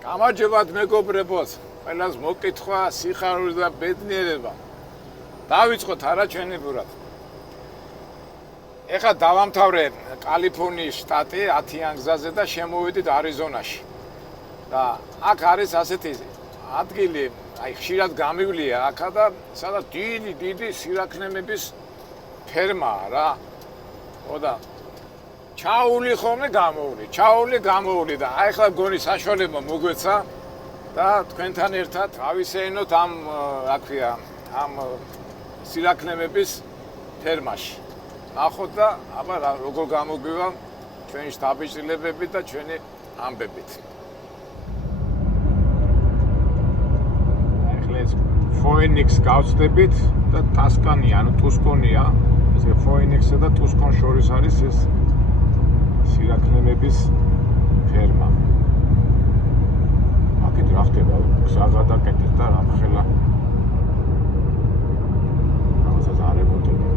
გამარჯობათ მეგობრებო, ყველას მოკითხვა, სიხარულის და ბედნიერება. დავიწყოთ არაჩვენებურად. ეხლა დავამთავრე კალიფორნიის შტატი 10-იან გზაზე და შემოვედით არიზონაში. და აქ არის ასეთი ადგილი, აი ხშირად გამივლია აქა და სადაც დიდი სირაქნემების ფერმაა რა. ოდა ჩაული ხომე გამოვლი და აი ხლა გონი საშუალება მოგვეცა და თქვენთან ერთად ავისეინოთ ამ რა ქვია ამ სირაქნემების ფერმაში. ნახოთ და აბა როგორ გამოგვივა ჩვენი შთაბეჭდილებები და ჩვენი ამბებით. Phoenix გავწდებით და ტასკანი, ანუ ტუსკონია. ესე Phoenix-ა და ტუსკონ შორის არის ეს სირაქნემების ფერმა. აქეთ რა ხდება? გზა გადაკეთეს და რამხელა რაღაცა არემონტებია.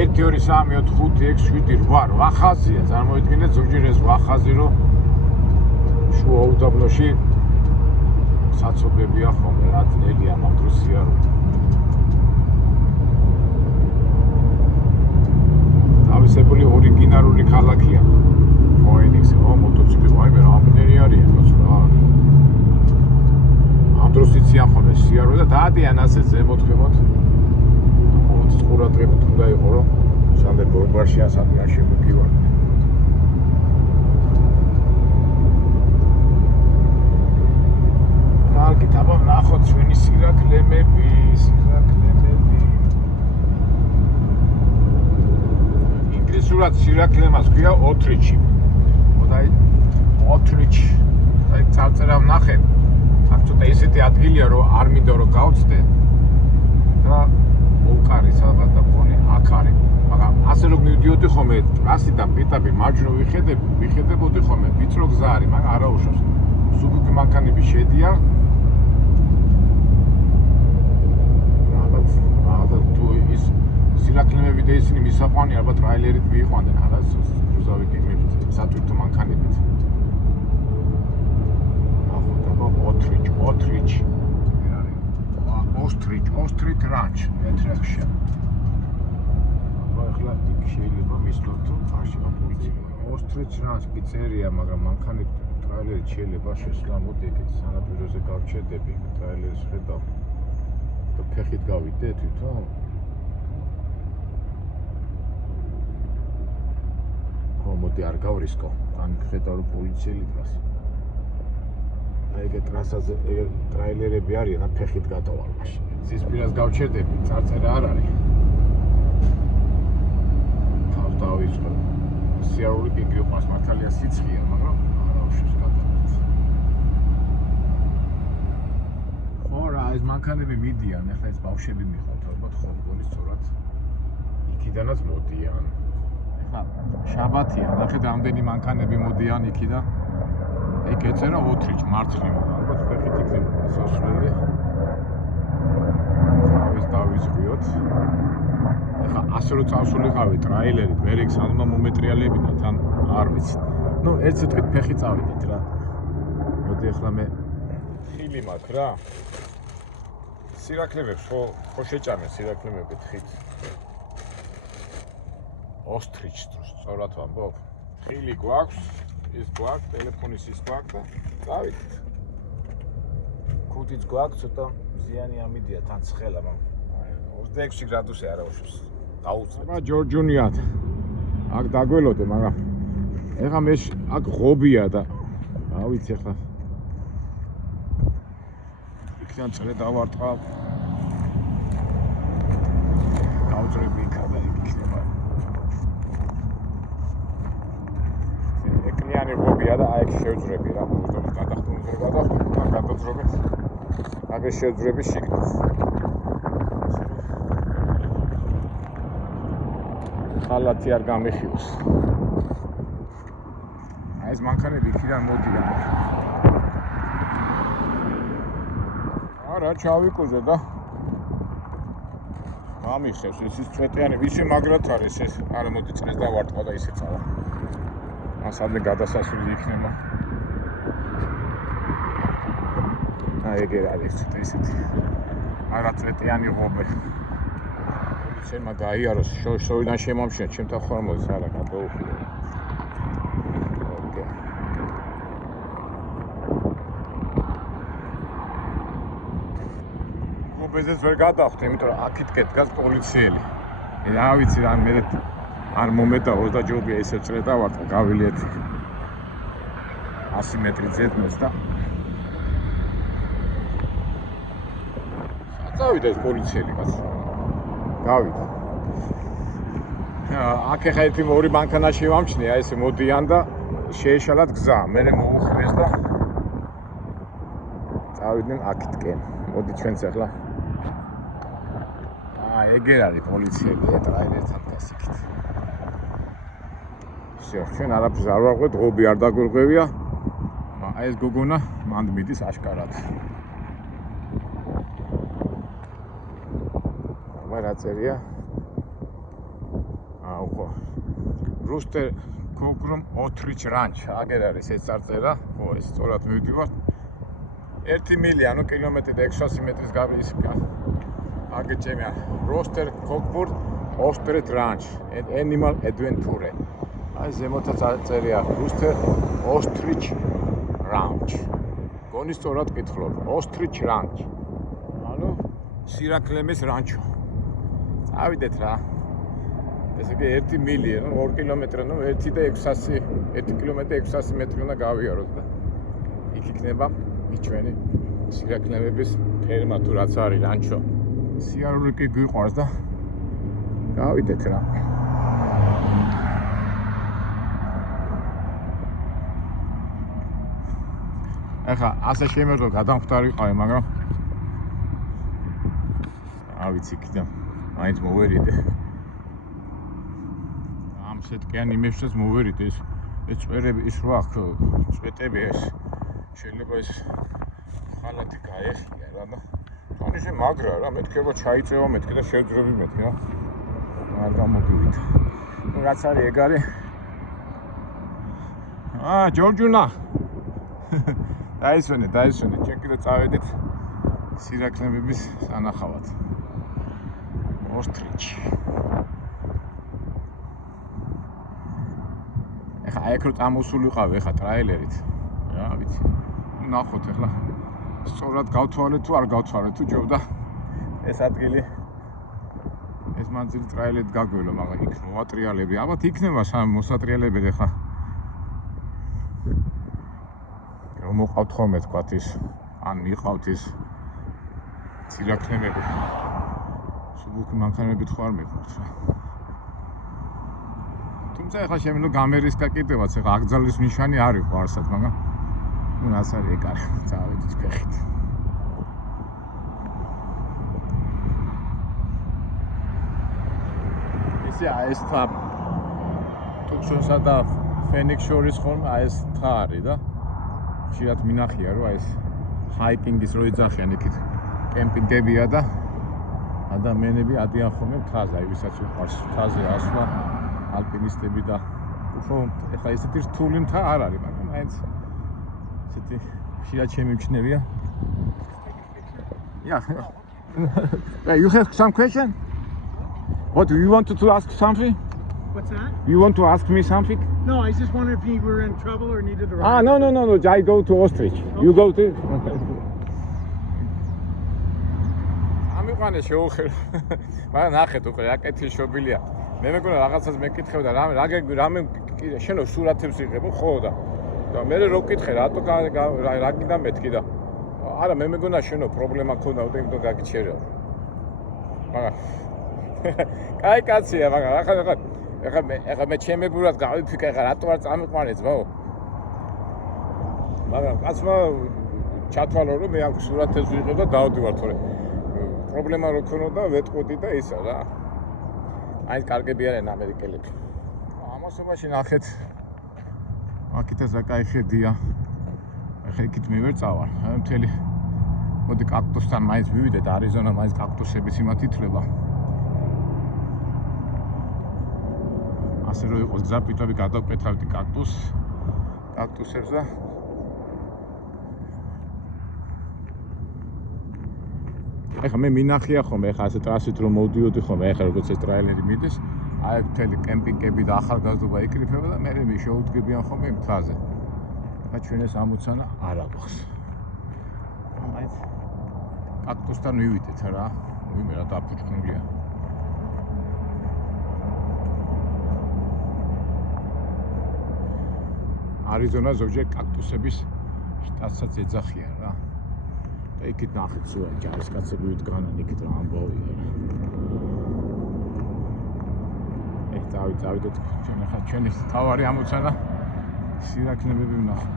1 2 3 4 5 6 7 8 ხაზია. წარმოიდგინეთ ზოგჯერ ეს 8 ხაზი რომ შუა უდაბნოში საცობებია ხოლმე, რა ძნელია ამ დროს სიარული. თავისებული ორიგინალური ქალაქია Phoenix-ი, მოტოციკლი, ვაიმე რა ამნერი არის ეს რა. ამ დროს იციან ხოლმე სიარული და დაადიან ასე ზემოთ-ქვემოთ. 25 დღეებით უნდა იყო რომ სამდე ბორბაში ასადიან შემოგივარდე. მაგით აბა ნახოთ ჩვენი სირაქლემები. ინგლისურად სირაქლემას ქვია ოთრიჩი. ოდაი ოთრიჩი. აი წარწერა ვნახე. აქ ცოტა ისეთი ადგილია რომ არ მინდა რომ გავწდე და მოვყარი სადღაც და მგონი აქ არის. მაგრამ ასე რომ მივდიოდი ხოლმე ტრასიდან პიტაპი მარჯვნივ ვიხედებოდი ხოლმე ვიწრო გზა არის, მაგრამ არა უშავს. ზუგდიდი მანქანები შედიან. სირაქლემები და ისინი მისაყვანი ალბათ ტრაილერით მიიყვანდნენ, არა ზუზავი გემებით, სათვირთო მანქანებით. ნახოთ აბა ოთრიჩ. ოსტრიჩ რანჩ, ეტრეხშია. აბა ახლა იქ შეიძლება მისვლოთ ხარში პოლიცია. ოსტრიჩ რანჩ პიცერია, მაგრამ მანქანით ტრაილერით შეიძლება შესვლა. მოდი ეგეთ სანაპიროზე გავჩერდები, ტრაილერის ხედავ და ფეხით გავიდე თვითონ. მოდი არ გავრისკო, ან ხედავ რომ პოლიციელი დგას. აი ეგ ტრასაზე ტრაილერები არიან და ფეხით გადავალ მაშინ. ზისპირას გავჩერდები, წარწერა არ არის. თავს დავიწყო. სიარული კი გიყვარს, მართალია სიცხეა, მაგრამ არა უშავს გადავიდეთ. ხო რა, ეს მანქანები მიდიან, ახლა ეს ბავშვები მიყავთ, ალბათ ხო, გონი სწორად იქიდანაც მოდიან. შაბათია, ნახეთ ამდენი მანქანები მოდიან იქიდან. ეგ ეწერა ოთრიჩ მარცხნივ, ალბათ ფეხით იქნება სასვლელი. თავის დავიზღვიოთ. ეხლა ასე რომ წავსულიყავი ტრაილერით, ვერ იქ სანამ მომეტრიალებინა თან არ ვიცი. ნუ ერთ სიტყვით ფეხი წავიდეთ რა. მოდი ეხლა მე ხილი მაქვს რა. სირაქლემებს ხო შეჭამე სირაქლემები ხით. ოსტრიჩ სწორად ვამბობ. ხილი გვაქვს, ის გვაქვს, ტელეფონის ის გვაქვს და წავიდეთ. ქუდიც გვაქვს, ცოტა მზიანი ამიდია თან ცხელა, მაგრამ 26 გრადუსი არა უშავს. დაუწევ. აბა ჯორჯუნიათ. აქ დაგველოდე, მაგრამ ეხლა მე აქ ღობია და რა ვიცი ეხლა. იქიდან წრე დავარტყავ. გავწრები იქა და იქნება. ეკნიანი ღობია და აი ეს შევძრები რა, უბრალოდ გადახდომზე, აგერ შევძრები შიგნით. ხალათი არ გამიხილოს. აი ეს მანქანები იქიდან მოდიან. არა, ჩავიკუზე და გამიხევს, ეს ის წვეტიანი, ვისი მაგრად არის ეს, არა მოდი წრეს დავარტყვა და ისე წავა. ასამდე გადასასვლელი იქნება. ეგ არის ისეთი არაწეტიანი ღობე. ცემა გაიაროს შოიდან შემომშია ჩემთან ხომ მოდის არა გადაუხილე. ოკეი. ღობეზეც ვერ გადავხდი, იმიტომ რომ აქეთკენ დგას პოლიციელი. რა ვიცი რა მე არ მომედა 20 ჯობია ესე წრედა ვარ და გავილიეთ 100 მეტრი ძედმეს და წავიდა ეს პოლიციელი კაც. გავიდა. აქ ეხა ერთი ორი მანქანაში ვამჩნია, ესე მოდიან და შეეშალათ გზა. მე მოუხმეს და წავიდნენ აქეთკენ. მოდი ჩვენც ახლა. ეგერ არის პოლიციელი, ტრაილერთან დგას იქით. всё, ჩვენ არაფერს არ ვარღვევთ, ღობი არ დაგვირღვევია. აი ეს გოგონა მანდ მიდის აშკარად. რა წერია? ხო. Rooster Cookroom Ostrich Ranch. აგერ არის ეს წარწერა. ხო, ეს სწორად მივდივართ. 1 მილი კილომეტრი და 600 მეტრის გავლის. აგეჭემია. Rooster Cookroom Ostrich Ranch and Animal Adventure. აი ზემოთა წერია Rooster Ostrich Ranch. გონი სწორად კითხულობ. Ostrich Ranch. ანუ სირაკლემის რანჩო. ავიდეთ რა. ესე იგი 1 მილი, 2 კილომეტრი, 1 და 600, 1 კილომეტრი 600 მეტრი უნდა გავიაროთ და იქ იქნება ჩვენი სირაკლემების ფერმა თუ რაც არის რანჩო. სიარული კი გვიყვარს და გავიდეთ რა. ახლა ასე შემეძლო გადამხდარიყავი, მაგრამ არ ვიცი კიდე მაინც მოვერიდე. ამ სეტკიანი მეშეს მოვერიდე ეს წვერები ის რა აქ წვეტები ეს შეიძლება ეს ხალათი გაეხია რა და თან ისე მაგრა რა მეთქება ჩაიწევა მეთქე და შევძრები მეთქე რა არ გამოგივიდა. ნუ რაც არის ეგ არის. ჯორჯუნა. დაისვენე, ჩვენ კიდე წავედით სირაკლემების სანახავად. Ostrich. ეხა აქ რო წამოსულიყავ ეხა ტრაილერით. რა ვიცი. ნუ ნახოთ ეხლა. სწორად გავთვალეთ თუ არ გავთვალეთ თუ ჯობდა ეს ადგილი. ეს მანძილი ტრაილერით გაგვევლო, მაგრამ იქ მოატრიალები. ალბათ იქნება მოსატრიალები ეხა. რომ მოყავთ ხოლმე თქვათ ის ან მიყავთ ის სირაკლემები. უკ მანქანებით ხარ მეყავთ რა. თუმცა ეხლა შემიძლია გამერისკა კიდევაც ეხლა აკრძალის ნიშანი არ იყო არსად, მაგრამ ნუ რას არის ეგ არის, წავედით ფეხით. ეს თა ტუქსონსა და ფენიქს შორის ხოლმე ეს თა არის და ხშირად მინახია რომ ეს ჰაიკინგის რო იძახიან იქით კემპინგებია და ადამიანები ადიან ხოლმე მთაზე, აი ვისაც უყვარს მთაზე ასვლა, ალპინისტები და უფრო ეხლა ესეთი რთული მთა არ არის, მაგრამ მაინც ესეთი ხშირად შემიმჩნევია. Yeah. You have some question? What, you want to ask something? What's that? You want to ask me something? No, I just wondered if you were in trouble or needed a ride. No. I go to Ostrich. Okay. You go to? Okay. ამიყვანე შეუხერ. მაგრამ ნახეთ უკვე რა კეთილი შობილია. მე მეგონა რაღაცას მეკითხებ და რამე შენო სურათებს იღებო ხო და მე რო კითხე რატო რა კიდე მეთქი და არა მე მეგონა შენო პრობლემა ქონდა და იმიტომ გაგიჩერე. მაგრამ კაი კაცია, მაგრამ ახლა მე ჩემებურად გავიფიქრე ახლა რატო არ წამიყვანე ძმაო. მაგრამ კაცმა ჩათვალო რომ მე აქ სურათებს ვიღებ და დავდივარ თორე პრობლემა რო ქონოდა ვეტყოდი და ისა რა. აი კარგები არიან ამერიკელები. ამასობაში ნახეთ აქეთაც რა კაი ხედია. ახლა იქით მე ვერ წავარ. მთელი მოდი კაქტუსთან მაინც მივიდეთ, არიზონა მაინც კაქტუსების იმათ ითვლება. ასე რომ იყოს გზა პიტები გადავკეთავდი კაქტუსებს და ეხლა მე მინახია ხოლმე, ეხლა ასე ტრასით რომ მოდიოდი ხოლმე, ეხლა როგორც ეს ტრაილერი მიდის, აი მთელი კემპინგები და ახალგაზრდობა იკრიფება და მე შეუდგებიან ხოლმე იმ მთაზე. ეხლა ჩვენ ეს ამოცანა არ აქვს. მაინც კაქტუსთან მივიდეთ რა. ვიმე რა დაფუჭნულია. არიზონა ზოგჯერ კაქტუსების შტატსაც ეძახიან რა. და იქით ნახეთ სულ ჯარისკაცები ვიდგანან იქით რა ამბავია. დავიდეთ ჩვენ ახლა ჩვენი თავარი ამოცანა სირაქნებები ვნახოთ.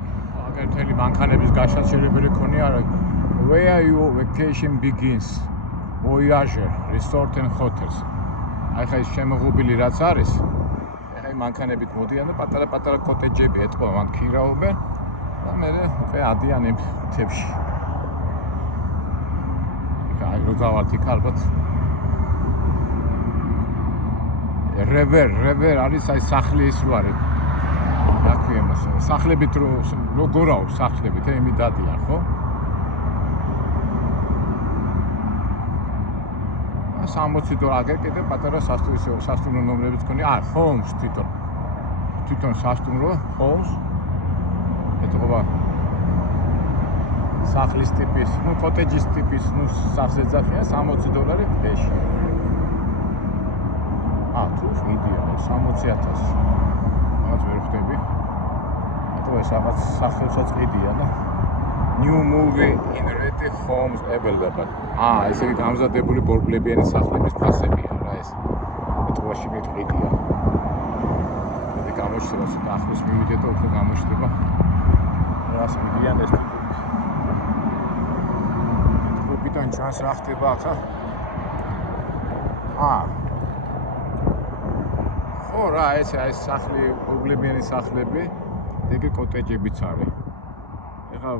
აგერ მთელი მანქანების გაშაჩერებელი ქონია რა. Where your vacation begins. Voyager, resort and hotels. აი ხა ის შემოღობილი რაც არის. ეხა იმ მანქანებით მოდიან და პატარა კოტეჯები ეთყვა მან ქირაობენ და მე უკვე ადიან იმ თებში. აი რო დავართ იქ ალბათ რევერ არის აი სახლი ის რო არის. რა ქვია მას? სახლებით როგორაო სახლებით, იმით დადიან, ხო? 60 დოლარი კიდე პატარა სასტუმრო ნომრებიც ქონია. ჰომს თვითონ სასტუმრო, ჰომს. ეთქობა სახლის ტიპის, კოტეჯის ტიპის, სახლს ეძახიან 60 დოლარი დღეში. თუ მიდია 60,000. რაღაც ვერ ხვდები. ეთქობა ეს რაღაც სახლებსაც ყიდია და New movie in Ready Homes available. ესე იგი გამზადებული ბორბლებიანი სახლების ფასებია რა ეს. ეთქობაში მიყიდია. მე გამოჩნდება ცოტა ახლოს მივიდე და უფრო გამოჩნდება. რას მიდიან ეს ტიპები. ეთქობიდან ჩანს რა ხდება ახლა. ხო რა ეს სახლი ბორბლებიანი სახლები, ეგ კოტეჯებიც არის. ეხლა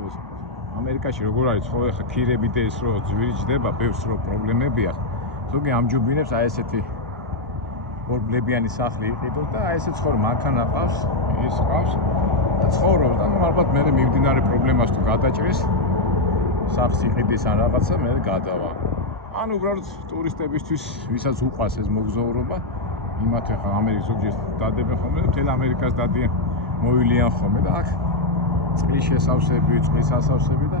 ამერიკაში როგორ არის ხო ეხლა ქირები და ეს რო ძვირიჭდება, ბევრს რო პრობლემებია. ზოგი ამჯობინებს აი ესეთი ბორბლებიანი სახლი იყიდოს და აი ესე ცხოვრ მანქანა ყავს, ის ყავს და ცხოვრობს და ალბათ მე მიმდინარე პრობლემას თუ გადაჭრის სახლს იყიდის ან რაღაცა მე გადავა. ანუ უბრალოდ ტურისტებისთვის, ვისაც უყვარს ეს მოგზაურობა, იმათ ეხლა ამერიკის ზოგჯერ დადებენ ხოლმე და მთელ ამერიკას დადიან, მოვილიან ხოლმე და აქ წყლის შესავსები, წყლის ასავსები და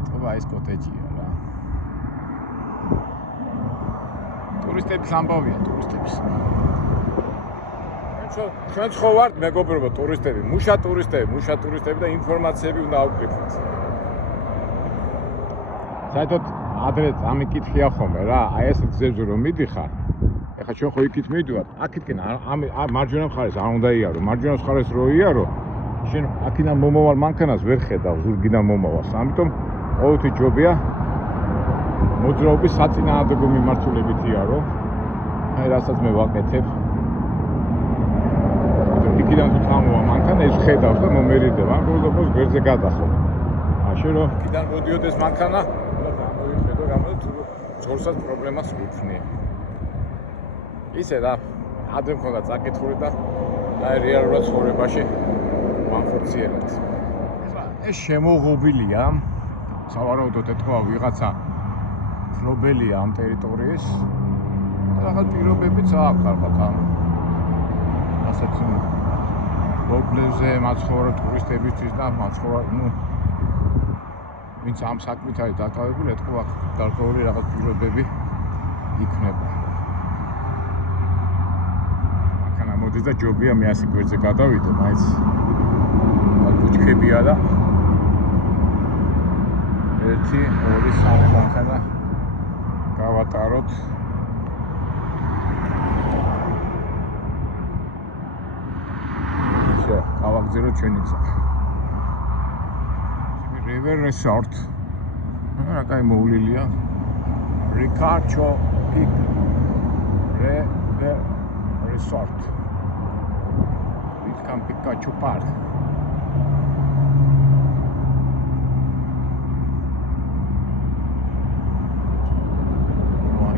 ეთქობა ეს კოტეჯია რა. ტურისტების ამბავია, ტურისტების. ჩვენ ხო ვართ მეგობრებო ტურისტები, მუშა ტურისტები და ინფორმაციები უნდა ავკრიფოთ. საერთოდ ადრეც ამიკითხია ხოლმე რა, აი ეს გზებზე რომ მიდიხარ, ეხლა ჩვენ ხო იქით მივიდივართ, აქეთკენ მარჯვენა მხარეს არ უნდა იარო, მარჯვენა მხარეს რო იარო შენ აქედან მომავალ მანქანას ვერ ხედავ ზურგიდან მომავალს. ამიტომ ყოველთვის ჯობია მოძრაობის საწინააღმდეგო მიმართულებით იარო. აი რასაც მე ვაკეთებ. იქიდან თუ თამოვა მანქანა ის ხედავს და მომერიდება. ამ პროდუქტს გვერდზე გადახო. შენ რომ იქიდან მოდიოდეს მანქანა, გამოიხედო გამოდი ძორსაც პრობლემას უქმნია. ისე რა, ადრე მქონდა წაკითხული და აი რეალურად ცხოვრებაში ვახორციელებთ. ეს შემოღობილია, სავარაუდოდ ეთქვა ვიღაცა ფლობელია ამ ტერიტორიის. რაღაც პირობებიც აქვს ალბათ ამ ასეთ ბორბლებზე მაცხოვრე ტურისტებისთვის და ვინც ამ საქმით არის დაკავებული, ეთქვა გარკვეული რაღაც პირობები იქნება. მოდი და ჯობია მე ასე გვერდზე გადავიდე, მაინც ბუჩქებია და 1 2 3 მანქანა გავატაროთ. ისე გავაგზავნოთ ჩვენი გზა. River Resort. რა კაი მოვლილია. Ricardo Peak River Resort. Pikachu Park.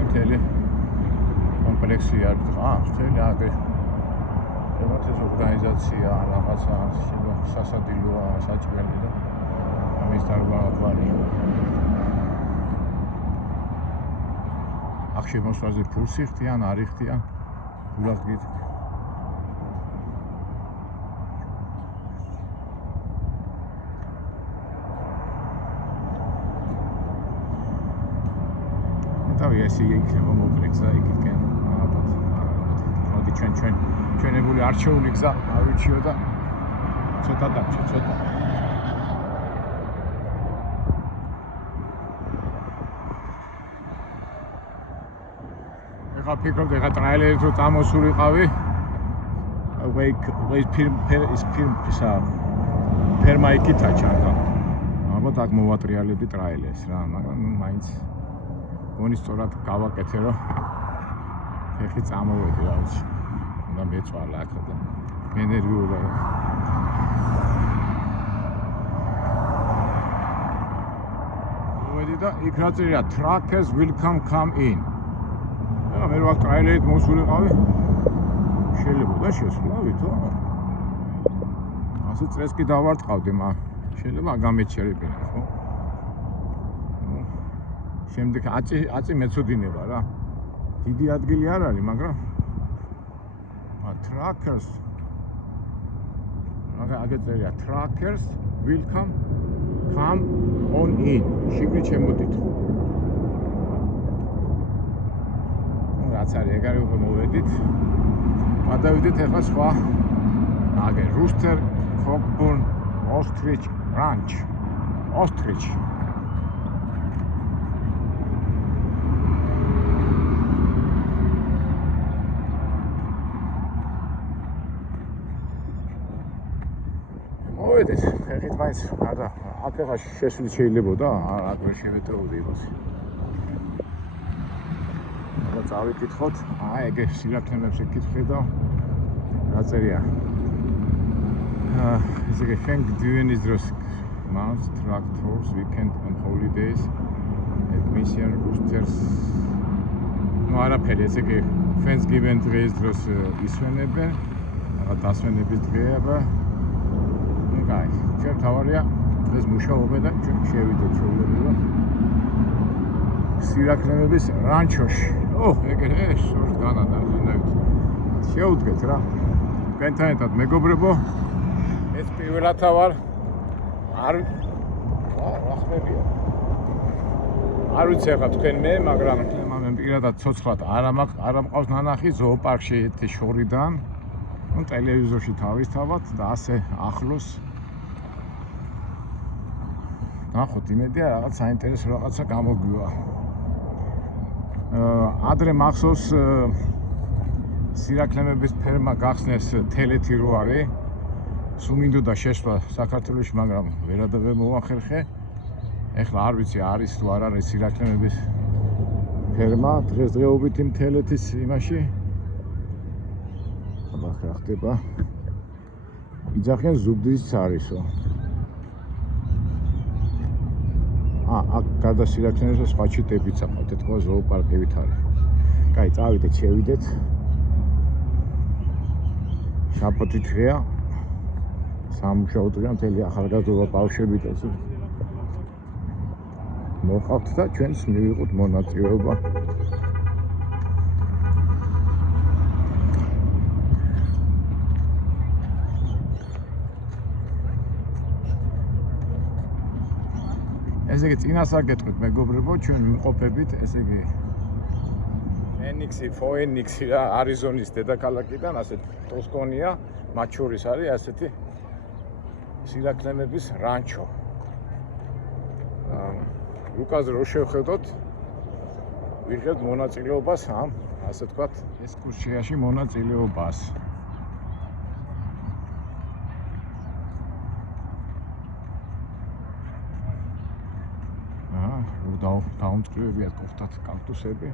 მთელი კომპლექსი არის. მთელი აგე. ეს ორგანიზაცია რაღაცა სასადილოა, საჭმელი და ამის დარბაზი. აქ შემოსვლაზე ფულს იხდიან, არ იხდიან. გულად გითხრა. თავი ესე იქნება მოკრექს და იქიდან ალბათ. მოდი ჩვენებული არჩეული გზა ავირჩიო და ცოტა დარჩა, ცოტა. ეხლა ფიქრობ, ეხლა ტრაილერით რო წამოსულიყავი. ეს ფილმისა ფერმა იქითა ჩანდა. ალბათ აქ მოვატრიალებდი ტრაილერს რა, მაგრამ ნუ მაინც გონი სწორად გავაკეთე რომ ფეხი წამოვედი რა ვიცი. უნდა მეწვალა აქ და ენერგიული. მოვედი და იქ რა წერია truckers will come in. მე რა ტრაილერით მოსულიყავი. შეიძლება და შესვლა ვითო. ასე წრეს კი დავარტყავდი, მაგრამ შეიძლება გამეჩერებინა, ხო? შემდეგ აწი მეწოდინება რა. დიდი ადგილი არ არის, მაგრამ truckers აგეწერია truckers will come on in. შიგნით შემოდით. რაც არის ეგარი უკვე მოვედით. გადავიდეთ ახლა სხვა აგე Rooster Cockburn Ostrich Ranch. Ostrich მოვედით, ხეხით მაინც არა, აქ ახლა შესვლა შეიძლებოდა, აქ ვერ შევეტროვდი იმას. აბა წავიკითხოთ, ეგ სილაქნელებს ეკითხე და რა წერია. ესე იგი Thanksgiving-ის დროს mounts, tractors, weekend and holidays, admission, roosters. ნუ არაფერი, ესე იგი Thanksgiving დღის დროს ისვენებენ, რა დასვენების დღეა. Guys, ჩვენ თავარია დღეს მუშაობენ და ჩვენ შევიდეთ შეულებრივად სირაქლემების რანჩოში. ეგრე შორს განადარდნებით. შევუდგეთ რა. თქვენთან ერთად მეგობრებო, ეს პირველათა ვარ. რა ხმებია. არ ვიცი ახლა თქვენ მაგრამ მე პირადად ცოცხლად არ მყავს ნანახი ზოოპარკში ერთი შორიდან. ნუ ტელევიზორში თავისთავად და ასე ახლოს ნახოთ, იმედია რაღაც საინტერესო რაღაცა გამოგვივა. ადრე მახსოვს სირაქლემების ფერმა გახსნეს თელეთი რო არის. სულ მინდოდა შესვლა საქართველოში, მაგრამ ვერ მოვახერხე. ეხლა არ ვიცი არის თუ არ არის სირაქლემების ფერმა დღესდღეობით იმ თელეთის იმაში. აბა რა ხდება? იძახიან ზუგდიდიც არისო. აქ გარდა სირაქლემისა სხვა ჩიტებიც აყავთ, ეთქვა ზოოპარკებით არის. კაი, წავიდეთ, შევიდეთ. შაბათი დღეა. სამუშაო დღეა, მთელი ახალგაზრდა ბავშვები და ისე. მოყავთ და ჩვენს მივიღოთ მონაწილეობა. ესე იგი წინასწარ გეტყვით მეგობრებო, ჩვენ ვიმყოფებით, ესე იგი Phoenix-ი რა, არიზონის დედაქალაქიდან, ასეთ ტოსკონია, მათ შორის არის ასეთი სირაქლემების რანჩო. უკაზე რო შევხედოთ, ვიღებთ მონაწილეობას ამ, ასე ვთქვათ, ექსკურსიაში მონაწილეობას. დაუმწყვილებიათ ყოფთათ კაქტუსები.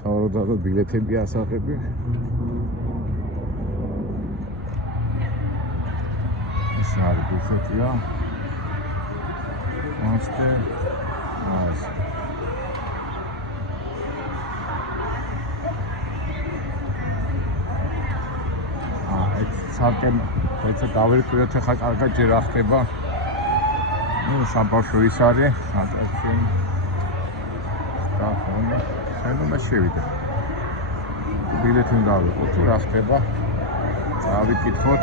სავარაუდოდ ბილეთები ასახები. ეს არის ბილეთია. Monster. Nice. ცალკე ეცა დავირკვიოთ ახლა კარგად ჯერ ახდება ნუ საბავშვო ის არის, ატრაქციონი. და ხომ შეიძლება შევიდე. ბილეთი უნდა ავიღო, თუ რა ხდება? წავიკითხოთ.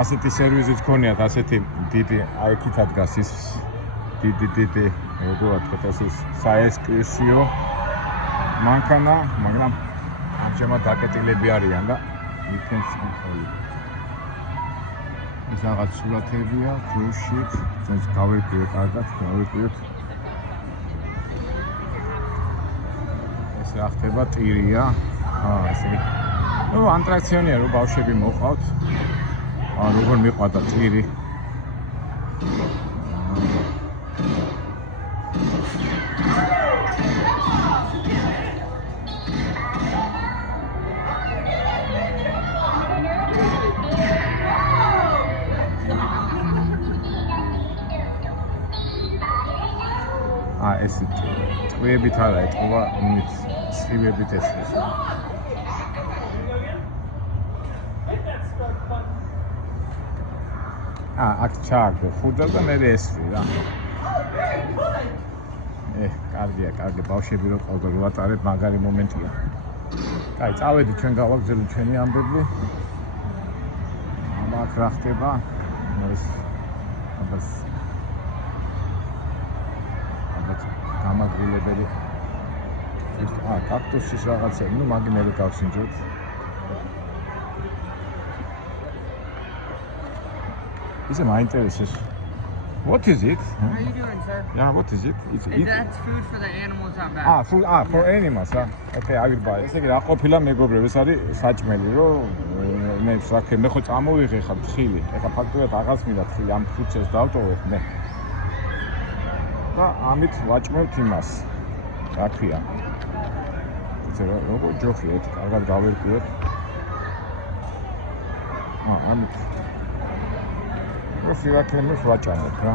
ასეთი სერვისიც ქონიათ, ასეთი დიდი, აი იქით ადგას ის დიდი, როგორ ვთქვათ, ეს საექსკურსიო მანქანა, მაგრამ ამჟამად დაკეტილები არიან და იქენს მიხოლი. ეს რაღაც სურათებია, cruise-ით, წეს გავერკვიოთ, კარგად გავერკვიოთ. ეს რა ხდება, ტირია. ესე ნუ ატრაქციონია, რომ ბავშვები მოყავთ. როგორ მიყვარდა ტირი. ეს ტყვიებით არა ეთყობა, იმით სხივებით ესეს. აქ ჩააგდო ხუდა და მე ესვი რა. კარგია, ბავშვები რო ყავდა ვატარებ, მაგარი მომენტია. კაი, წავედი ჩვენ გავაგზავნოთ ჩვენი ამბები. აქ რა ხდება? ეს აბას გამაგრილებელი. კაქტუსის რაღაცები, ნუ მაგი მე გავსინჯოთ. Is it my interest? What is it? How are you doing, sir? Yeah, what is it? That's food for the animals out back. Food for animals, huh? Okay, I will buy. ესე იგი რა ყოფილა მეგობრებო, ეს არის საჭმელი, რომ მე ვსაქე, მე ხო წამოვიღე ხარ თხილი. ეხლა ფაქტობრივად აღარს მინდა თხილი, ამ ფუჩეს დავტოვებ მე. და ამით ვაჭმევთ იმას. რა ქვია? ეს როგორ ჯოხია, ეს კარგად გავერკვიოთ. ამით სირაქლემებს ვაჭამოთ რა.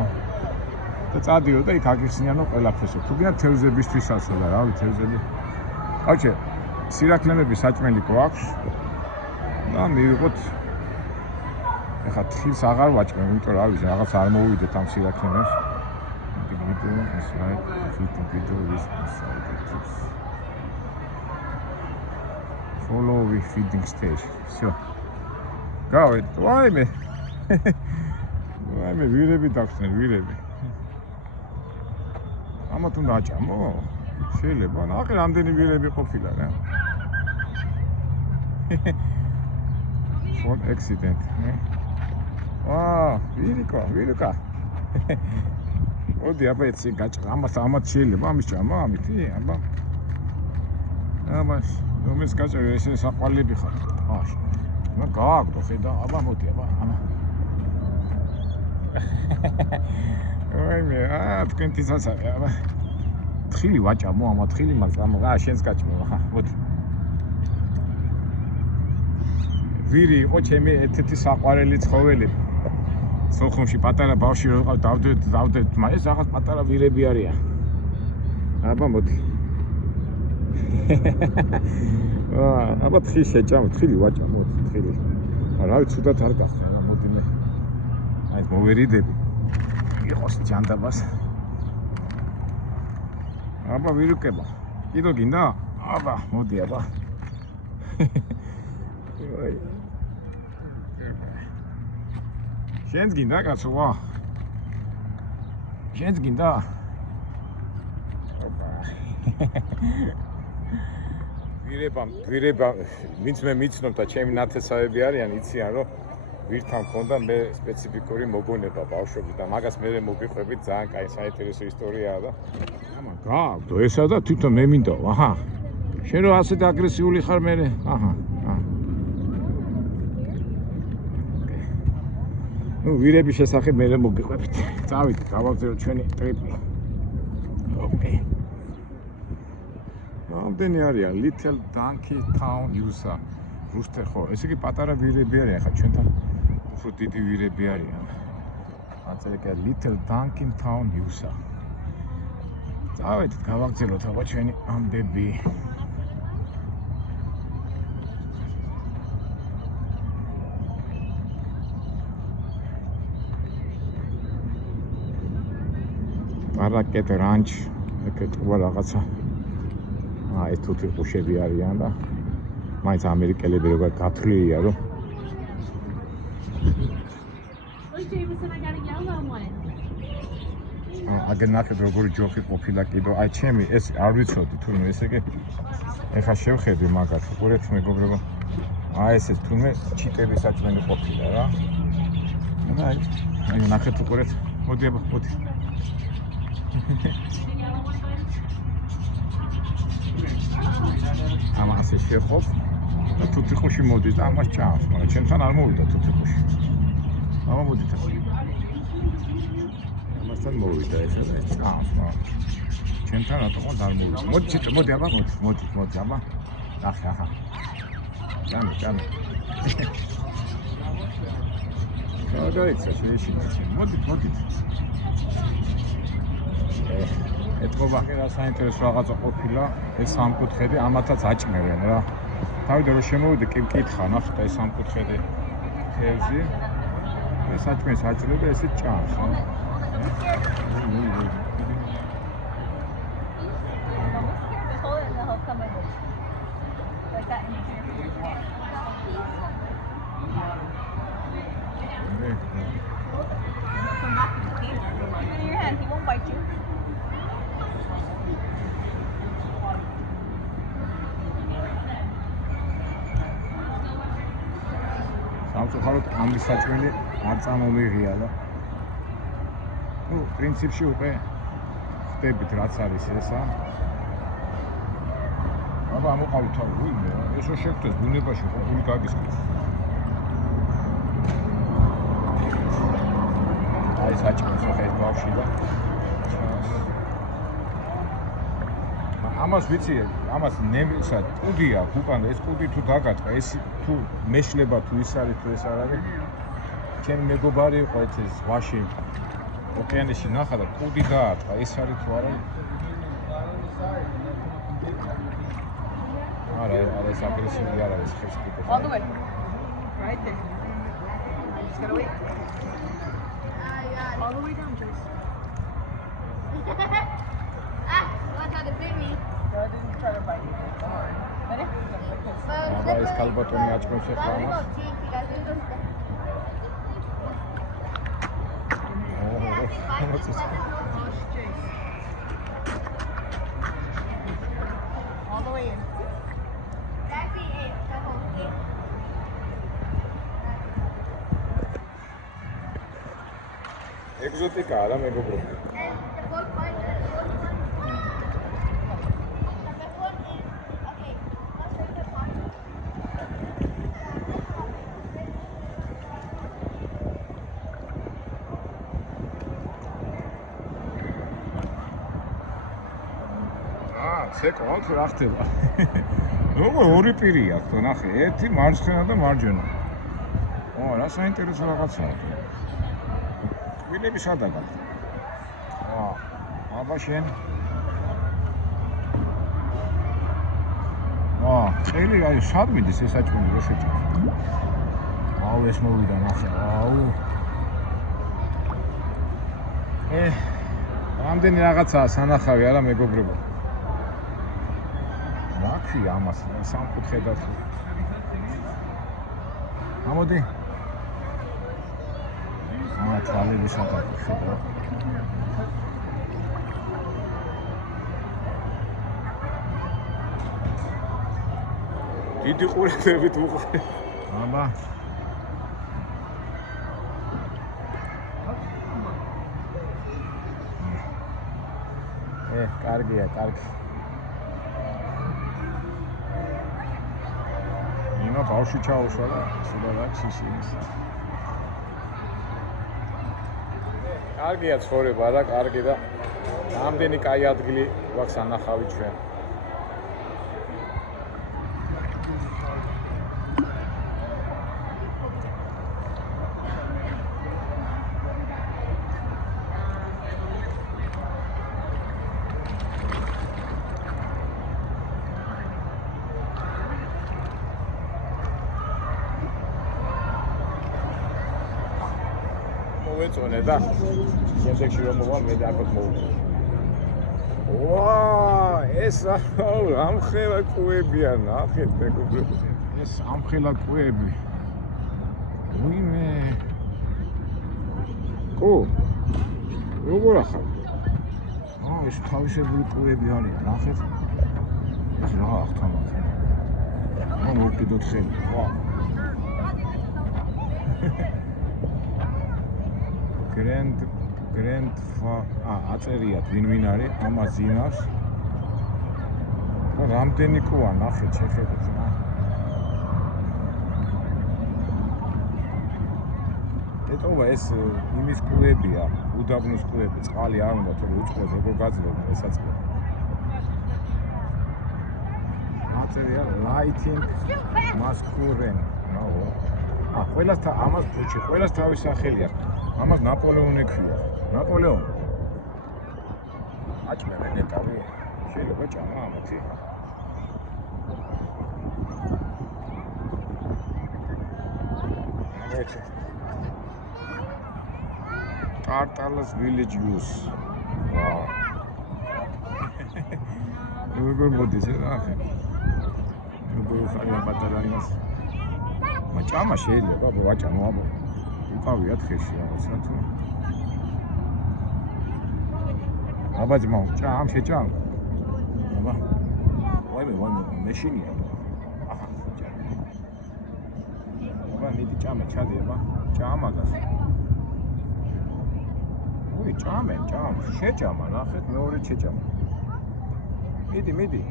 და წადიო და იქ აგიხსნიანო ყველაფერსო. თუ გინდა თევზებისთვისაც და რა ვიცი თევზები. კაჩე, სირაქლემების საჭმელი გვაქვს. და მივიღოთ. ეხლა თხილს აღარ ვაჭმევ, იმიტომ რა ვიცი, რაღაც არ მოვიდეთ ამ სირაქლემებს. It's right, video is inside the tips. Follow the feeding stage. So, go it. Why me? Why me? Ვირები დაგხსნე, ვირები. ამათ უნდა აჭამო. შეიძლება, ნახე რამდენი ვირები ყოფილა რა. What accident, ne? ვირიკა. ოდი აბა ეცი გაჭრა ამათ შეიძლება ამის ჭამა ამითი აბა რომის გაჭრა ესე საყვალები ხარ მე გააგდო ხედა აბა მოდი აბა მე თქვენ თვითონაც აბა თხილი ვაჭამო ამა თხილი მაგრამ შენს გაჭმო ხა მოდი ვირი იყო ჩემი ერთ-ერთი საყვარელი ცხოველი სოხუმში პატარა ბავშვი რო ყავ დავდეთ ეს რაღაც პატარა ვირები არიან აბა მოდი აბა თხილი შეჭამ თხილი ვაჭამ თხილი რა ვიცი ცუდად არ გახსნა რა მოდი მე აი მოვერიდები იყოს ჯანდაბას აბა ვირუკება კიდო გინდა აბა მოდი აბა აი შენს გინდა კაცოა შენს გინდა ვირება ვინც მე მიცნობ და ჩემი ნათესავები არიან იციან რომ ვირთან მქონდა მე სპეციფიკური მოგონება ბავშვები და მაგას მე მოგიყვებით ძალიან კაი საინტერესო ისტორიაა და ამა გააგდო ესა და თვითონ მე მინდა აჰა შენ რო ასეთ აგრესიული ხარ მე აჰა ნუ ვირების შესახებ მე მოგიყვებით წავიდეთ გავაგზავნოთ ჩვენი ტრიპი ოკეი რამდენი არიან Little Donkey Town USA რუსთე ხო ესე იგი პატარა ვირები არიან ხა ჩვენთან უფრო დიდი ვირები არიან აწერია Little Donkey Town USA წავედით გავაგზავნოთ აბა ჩვენი ამბები არაკეტ რანჩ ეკეთება რაღაცა. ეს თუთი ყუშები არიან და მაინც ამერიკელები როგორ გათვლილია რომ აგერ ნახეთ როგორი ჯოხი ყოფილა კიდო. აი ჩემი ეს არ ვიცოდი თურმე ესე იგი ეხა შევხედი მაგათ უყურეთ მეგობრებო. აი ესე თურმე ჩიტების საჭმელი ყოფილა რა. და აი ნახეთ უყურეთ. მოდი აბა მოდი. ამასე შეხოვ და თუთი ხუში მოდის და ამას ჭამს, მაგრამ ჩემთან არ მოვიდა თუთი ხუში. აბა მოდით. ამასთან მოვიდა ეს და ჭამს, მაგრამ ჩემთან რატომაც არ მოვიდა. მოდი აბა მოდი აბა. ახლა ახლა. ჭამი. გადაიცა შეიძლება. მოდით. ეთქობა რა საინტერესო რაღაცა ყოფილა ეს სამკუთხედი ამათაც აჭმევენ რა. თავიდან რომ შემოვიდე კი მკითხა ნახეთ ეს სამკუთხედი ხევზი ეს აჭმეს აჭრე და ესე ჭამს რა. სამწუხაროდ ამის საჭმელი არ წამომიღია და ნუ პრინციპში უკვე ხდებით რაც არის ესა. აბა მოყავთ თავი ვინმე ესო შეგდეს ბუნებაში ყოველი გაგისკის. აი საჭმელს ხეთ ბავში და ამას ვიცი, ამას ნემისა კუდი აქვს უკან ეს კუდი თუ დაგატყა ეს თუ მეშლება თუ ის არის თუ ეს არ არის. ჩემი მეგობარი იყო ეს ზღვაში ოკეანეში ნახა და კუდი დაარტყა ეს არის თუ არა. არა ეს აგრესიული არ არის ხეს კუდი. All the way. Right there. Just gotta wait. All the way down, Joyce. Watch out the baby. Go ahead and try to bite you. Ready? აბა ეს კალბატონი აჭმევს ახლა ამას. All the way in. ეგზოტიკაა რა მეგობრებო. ცეკვავთ რა ხდება. როგორ ორი პირი აქვს თო ნახე, ერთი მარცხენა და მარჯვენა. რა საინტერესო რაღაცაა. კბილები სადაა? აბა შენ. წელი აი სად მიდის ეს საჭმელი რო შეჭამს. ეს მოვიდა ნახე. რამდენი რაღაცაა სანახავი არა მეგობრებო. აქი ამას სამკუთხედად. ამოდი. თვალები სადაა ხედავ. დიდი ყურადღებით უყურე. აბა. კარგია, კარგი. იმა ბავშვი ჩაუშვა და სულ აქვს ისინი. კარგია ცხოვრება და კარგი და ამდენი კაი ადგილი გვაქვს ანახავი ჩვენ. მოვეწონე და შემდეგში რომ მოვალ მე და აქ მოვუწონე. ეს ამხელა კუებია, ნახეთ მეგობრებო. ეს ამხელა კუები. ვინმე? კუ. როგორ ახალ? ეს თავისებური კუები არიან, ნახეთ. ეს რა ახთამათ. მოვკიდოთ ხელი. ვა. Grand აწერიათ ვინ არის ამას ძინავს. რამდენი კუა ნახეთ შეხედეთ რა. ეტოვა ეს იმის კუებია, უდაბნოს კუები, წყალი არ უნდა თორე უწყლოდ როგორ გაძლევდა ესაწყლო. აწერია lighting masculine. ყველას ამას ბუჩი, ყველას თავის სახელი აქვს. ამას ნაპოლეონი ექვია. ნაპოლეონი. აჭმევენ ნეტავი. შეიძლება ჭამა ამათი. აჩ. Tartalas village use. Wow. როგორ მოდის რა? როგორ ხარია პატარაინას. მაჭამა შეიძლება ვაჭამო აბა. უკავიათ ხეში რაღაცა თუ. აბა ძმა, ჭამ შეჭამ. აბა. ვაიმე, მეშინია. აჰა, ჭამ. აბა მიდი ჭამე, ჩადი აბა. ჭამაგას. უი, ჭამე, შეჭამა, ნახეთ, მეორე შეჭამა. მიდი.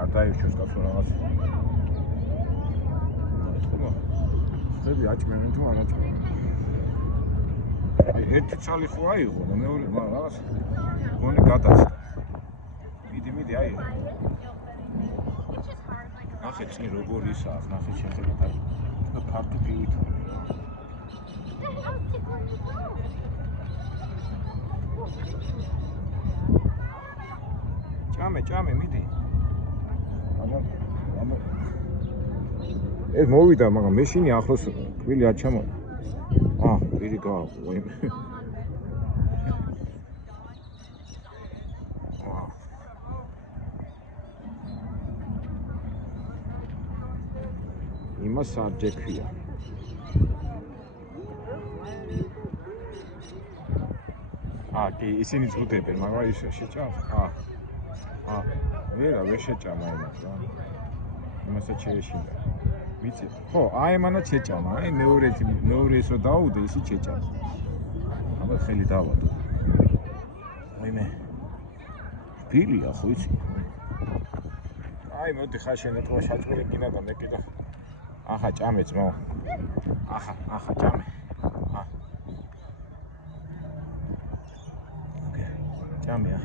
არ დაიხშოს კაცო რაღაც. ხები აჭმევენ თუ არ აჭმევენ. აი ერთი ცალი ხო აიღო და მეორე რაღაც გონი გადაცდა. მიდი აი. ნახე წინ როგორ ისაა, ნახე შეხედეთ აი. ფართო პივით. ჭამე მიდი. აბა ეს მოვიდა, მაგრამ მეშინი ახლოს კვილი არ ჩამო. პირი გააყო. იმას არ ჯექვია. კი, ისინი წუდებენ, მაგრამ ის შეჭამ. ვერ შეჭამა იმას რა. იმასაც შეეშინდა. ვიცი. ხო, აი მანაც შეჭამა, აი მეორე ისო დაუდე, ისიც შეჭამა. აბა ხელი დავადო. ვაიმე. ფილია ხო იცი? აი მოდი ხა შენ ეთქვა შაჭვილი გინა და მე კიდე. აჰა, ჭამე ძმო. აჰა, ჭამე. ჭამეა.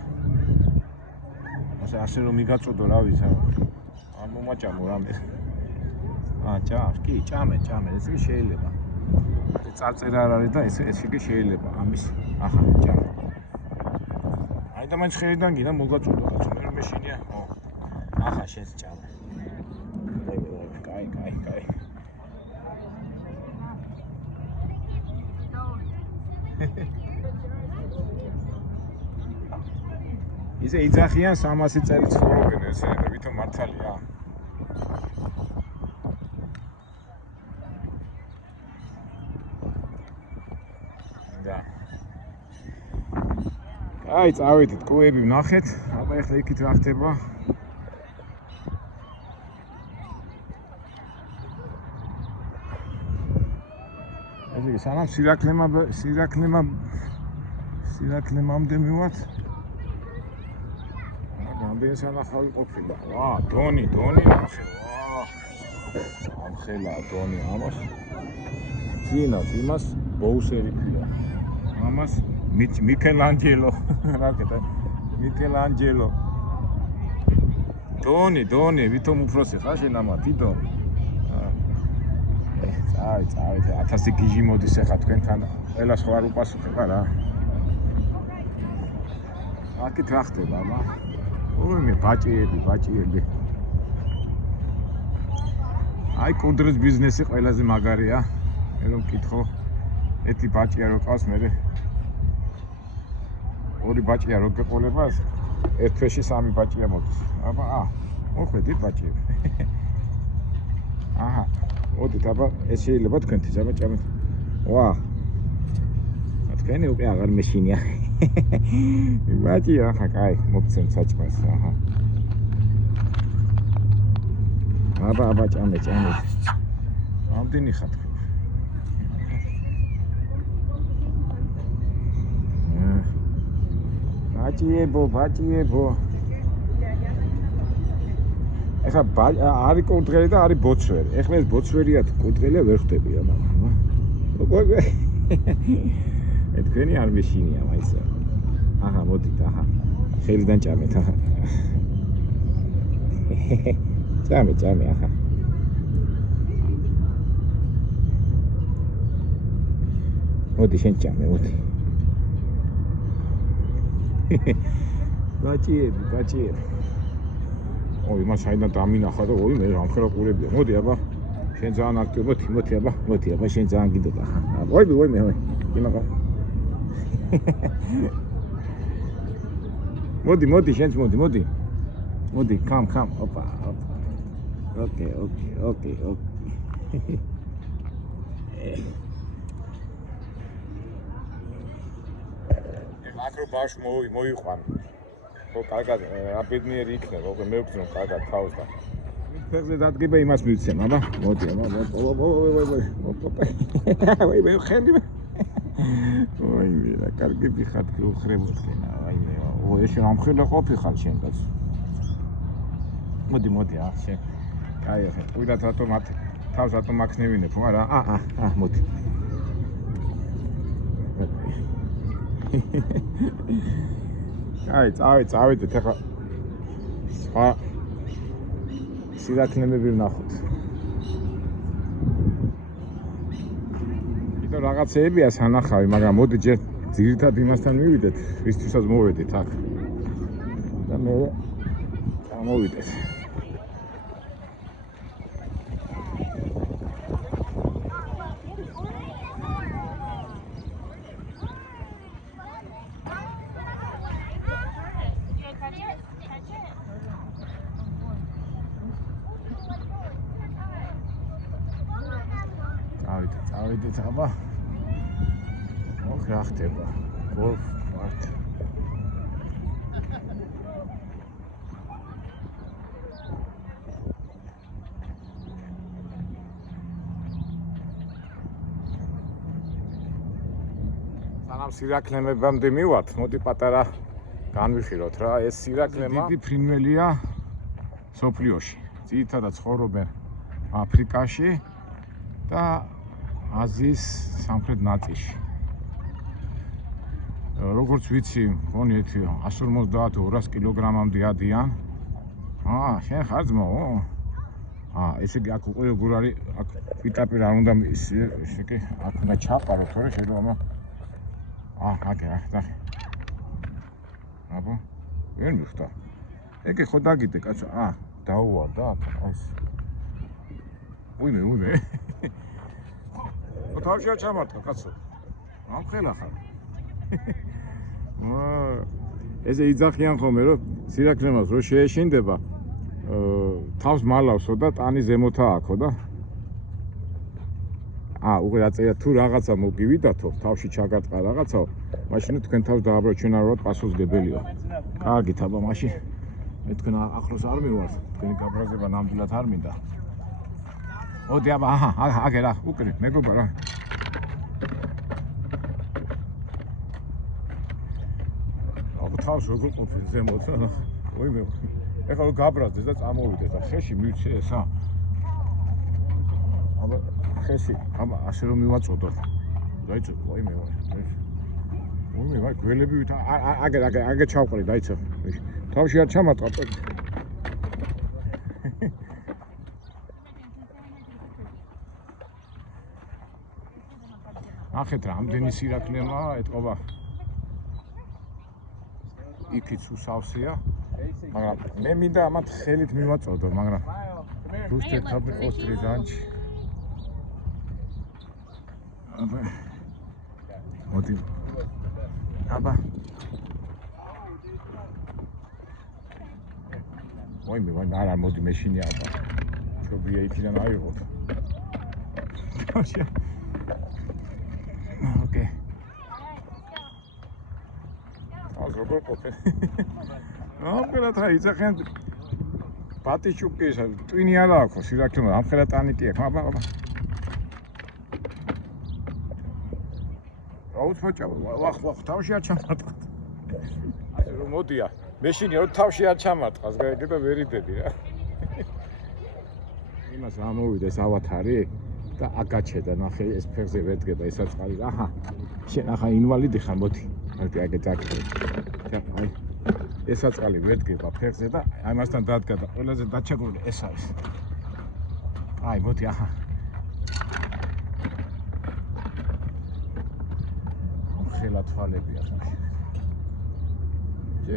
ასე რომ მიგაწოდო რა ვიცი. არ მომაჭამო რამე. კი, ჭამე, ეს კი შეიძლება. წარწერა არ არის და ეს კი შეიძლება ამის. აჰა, ჭამე. აი და მაინც ხელიდან გინდა მოგაწოდო კაცო, მე რომ მეშინია. აჰა, შენს ჭამე. კაი. ისე იძახიან 300 წელი ცხოვრობენ ესენი და ვითომ მართალია. აი, წავედით, კუები ვნახეთ. აბა ახლა იქით რა ხდება? ესე იგი, სანამ სირაქლემამდე მივართ. რამდენი სანახავი ყოფილა. დონი, ნახე. ამხელა დონი ამას. ძინავს იმას ბოუსერი ქვია. ამას მიქელანჯელო. რა კეთე? მიქელანჯელო. დონი, ვითომ უფროსი ხარ შენ ამა თვითონ? წავით 1000 გიჟი მოდის ახლა თქვენთან. ყველა სხვა არ უპასუხება რა. აქეთ რა ხდება, აბა? ოიმე ბაჭიები. აი კუდრის ბიზნესი ყველაზე მაგარია. მე რომ მკითხო, ეთი ბაჭია რო ყავს მე ორი ბაჭია რო გეყოლებას ერთ თვეში 3 ბაჭია მოდის. აბა, მოხვედით ბაჭიები. აჰა, მოდით აბა, ეს შეიძლება თქვენთვის აბა ჭამეთ. ვა. თქვენი უკვე აღარ მეშინია. ბაჭია, ახლა კაი, მოგცემ საჭმელს, აჰა. აბა, ჭამე. ამდენი ხარ თქვენ. ბაჭიებო. ეხლა არის კურდღელი და არის ბოცვერი. ეხლა ეს ბოცვერია თუ კურდღელია ვერ ხვდები აბა. როგორ თქვენი არ მეშინია მაისა. აჰა, მოდით, აჰა. ხელიდან ჭამეთ, აჰა. ჭამე, აჰა. მოდი შენ ჭამე, მოდი. ბაჭიები. ოი, მას აიდან დამინახა და ოი მე ამხელა ყურებია. მოდი აბა. შენ ძალიან აქტიურ, მოდი აბა, შენ ძალიან გიდოდა. ოი მე. იმაღა. მოდი, შენც მოდი. მოდი, come. ოპა. ოკეი. აკრო ბავშვი მოიყვან. ხო, კარგად, აბედნიერი იქნება, უკვე მე ვგზნო კარგად თავს და ფეხზე დადგება იმას მივცემ, აბა. მოდი, აბა. ოი, მე ხელი. ოი, რა კარგები ხარ გეუხრებოდნენ, აი მე. ოი, ეს ამხელა ყოფი ხარ შენ კაც. მოდი, შენ. აი, ახლა ყურდათ რატომ თავს რატომ აქნევინებ, არა? მოდი. აი, წავიდეთ ახლა. სხვა სირაქლემები ვნახოთ. კიდევ რაღაცეებია სანახავი, მაგრამ მოდი ჯერ ძირითად იმასთან მივიდეთ, ვისთვისაც მოვედით აქ. და მე მოვიდეთ. წავიდეთ აბა. რა ხდება? გოლფ პარკ. სანამ სირაქლემებამდე მივართ, მოდი პატარა განვიხილოთ რა. ეს სირაქლემა დიდი ფრინველია სოფლიოში. ძირითადად ცხოვრობენ აფრიკაში და აზიის სამხრეთ ნაწილში. როგორც ვიცი, მგონი 150-200 კილოგრამამდე ადიან. შენ ხარ ძმაო? ესე იგი აქ უკვე როგორ არის, აქ პიტაპირ არ უნდა ესე იგი აქ უნდა ჩაყარო, თორე შეიძლება აგე. აბა, ვერ მიხდა. ეგე ხო დაგიდე კაცო. დაუვარდა აქ. უიმე. თავშია ჩამარტყა კაცო. ამხელა ხარ. ესე იძახიან ხოლმე რომ სირაქლემას რო შეეშინდება, თავს მალავსო და ტანი ზემოთა აქო და უკვე დაწერა თუ რაღაცა მოგივიდათო, თავში ჩაგარტყა რაღაცაო, მაშინ თქვენ თავს დააბრალოთ, ჩვენ არ ვართ პასუხისმგებელია. კარგით აბა, მაშინ მე თქვენ ახლოს არ მივართ, თქვენი გაბრაზება ნამდვილად არ მინდა. მოდი აბა, აგე რა, უკრით, მეგობა რა. თავს როგორ ყოფილი ზემოთ, ოი მე. ეხლა რომ გაბრაზდეს და წამოვიდეს და ხეში მივცე ესა. აბა ხეში, ასე რომ მივაწოდო. დაიცო, ოი მე. ოი მე, გველები ვით აგე ჩავყრი, დაიცო. თავში არ ჩამატყა. ახეთ რამდენი სირაქლემა ეტყობა. იქით უსავსეა, მაგრამ მე მინდა ამათ ხელით მივაწოდო, მაგრამ რუსთე თავი ოსტრი განჩი. აბა. მოდი. აბა. ვაიმე, არა მოდი მეშინი აბა. ჩობია იქიდან აიღოთ. ოკეი. Az როგორ ყოფე. ამხელად რა იცახენ პატიჩუკის ტვინი არა აქვს სირაქლემა ამხელად ტანიკი აქვს აბა აუცბაჭა ვახ თავში არ ჩამარტყა ასე რომ მოდია მეშინი რომ თავში არ ჩამარტყას გაიგე და ვერ იდები რა იმას ამოვიდეს ავათარი და აკაჩე და ნახე ეს ფეხზე ვედგება ესაც ყალი აჰა შენ ახლა ინვალიდი ხარ მოდი მარტი აგეძაკე აი ესაც ყალი ვედგება ფეხზე და ამასთან დადგა და ყველაზე დაჩაგრული ეს არის აი მოდი აჰა ხელა თვალები ახლა